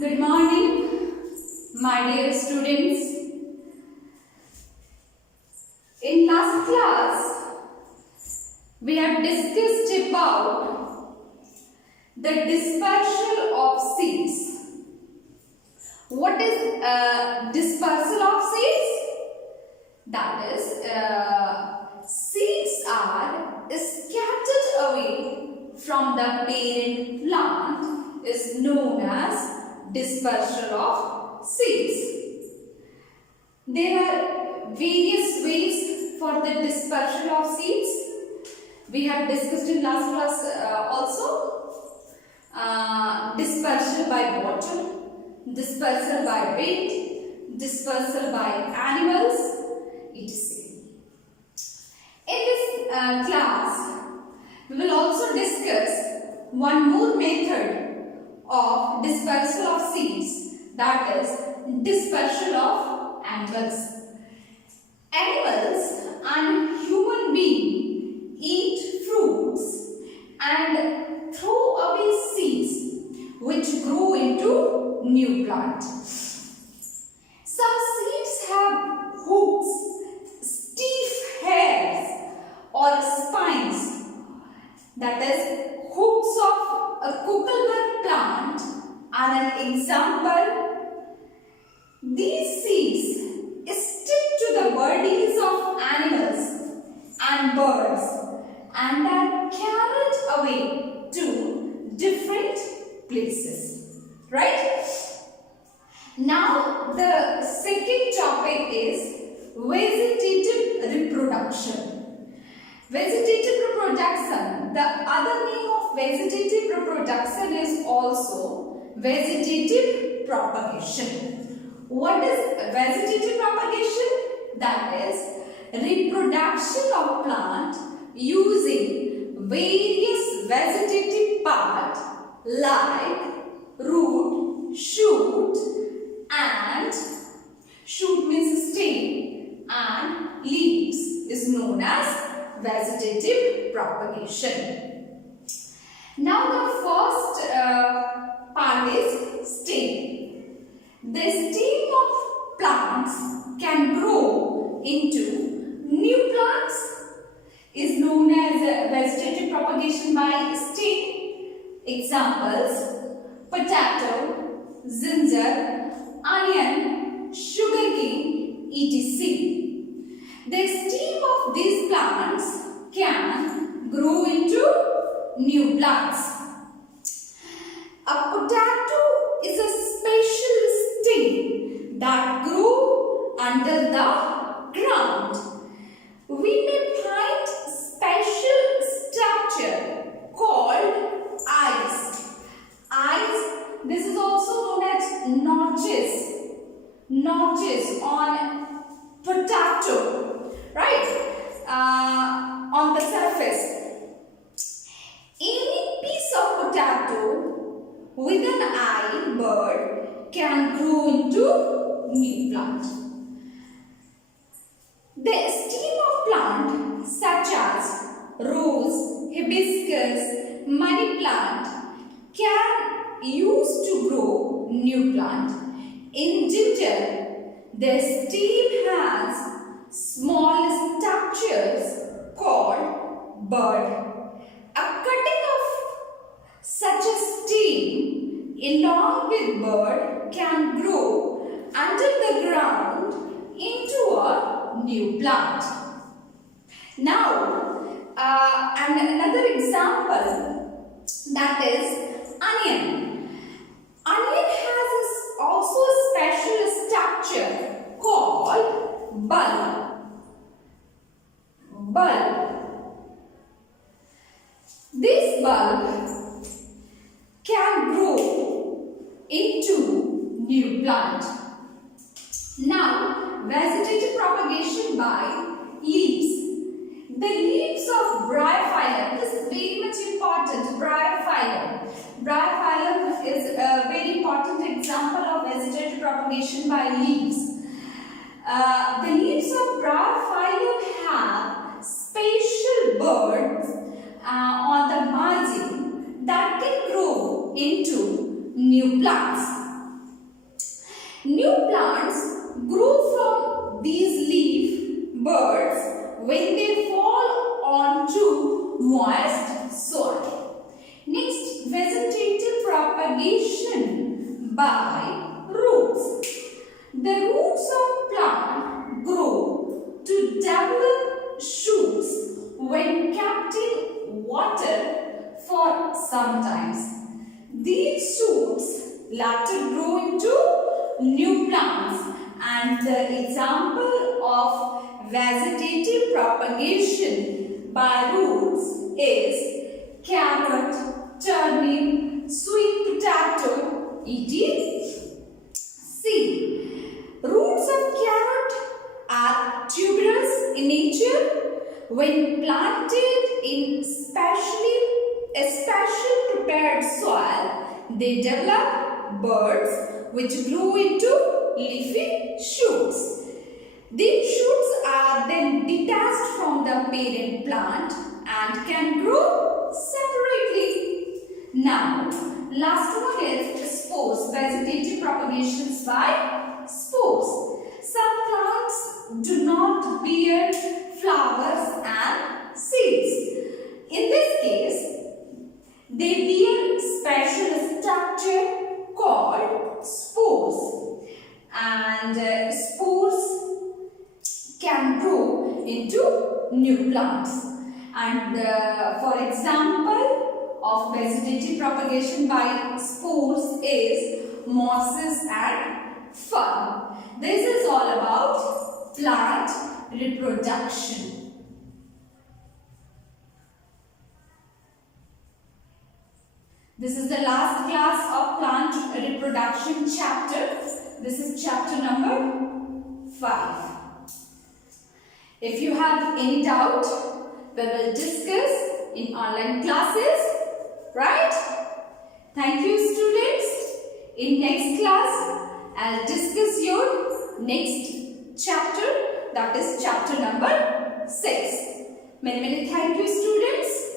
Good morning, my dear students. In last class, we have discussed about the dispersal of seeds. What is dispersal of seeds? That is, seeds are scattered away from the parent plant is known as dispersal of seeds. There are various ways for the dispersal of seeds. We have discussed in last class also. Dispersal by water, dispersal by wind, dispersal by animals, etc. In this class, we will also discuss one more method of dispersal of seeds, that is dispersal of animals. Animals and human beings eat fruits and throw away seeds which grow into new plant. Some seeds have hooks, stiff hairs or spines, that is hooks of a cucumber plant are an example. These seeds stick to the bodies of animals and birds and are carried away to different places. Right? Now the second topic is vegetative reproduction. Vegetative reproduction, the other name of vegetative reproduction is also vegetative propagation. What is vegetative propagation? That is reproduction of plant using various vegetative parts like root, shoot and shoot means stem and leaves is known as vegetative propagation. Now the first part is stem. The stem of plants can grow into new plants is known as vegetative propagation by stem. Examples: potato, ginger, onion, sugarcane, etc. The stem of these plants can grow into new plants. A potato is a special stem that grows under the ground. We may find special structure called eyes. Eyes, this is also known as notches. Notches on potato, right? On the surface. Any piece of potato with an eye bird can grow into new plant. The stem of plant such as rose, hibiscus, money plant can use to grow new plant. In ginger, the stem has small structures called bud. A cutting of such a stem along with bud can grow under the ground into a new plant. Now, and another example, that is onion. Onion has also a special structure called bulb. Bulb. This bulb can grow into new plant. Now, vegetative propagation by leaves. The leaves of Bryophyllum, this is very much important, Bryophyllum. Bryophyllum is a very important example of vegetative propagation by leaves. The leaves of Bryophyllum have special buds on the margin that can grow into new plants. New plants grow from these leaf buds when they fall onto moist soil. Next, vegetative propagation by roots. The roots of plant grow to develop shoots when kept in water for some time. These shoots later grow into new plants, and the example of vegetative propagation by roots is carrot, turnip, sweet potato, etc. C. Roots of carrot are tuberous in nature. When planted in a special prepared soil, they develop buds which grow into leafy shoots. These shoots are then detached from the parent plant and can grow separately. Now, last one is spores, vegetative propagations by spores. Some plants do not bear flowers and seeds. In this case, they bear special structure called spores, and spores can grow into new plants. And for example of vegetative propagation by spores is mosses and fern. This is all about plant reproduction. This is the last class of plant reproduction chapter. This is chapter number 5. If you have any doubt, we will discuss in online classes, right? Thank you, students. In next class, I'll discuss your next chapter, that is chapter number 6. Many thank you, students.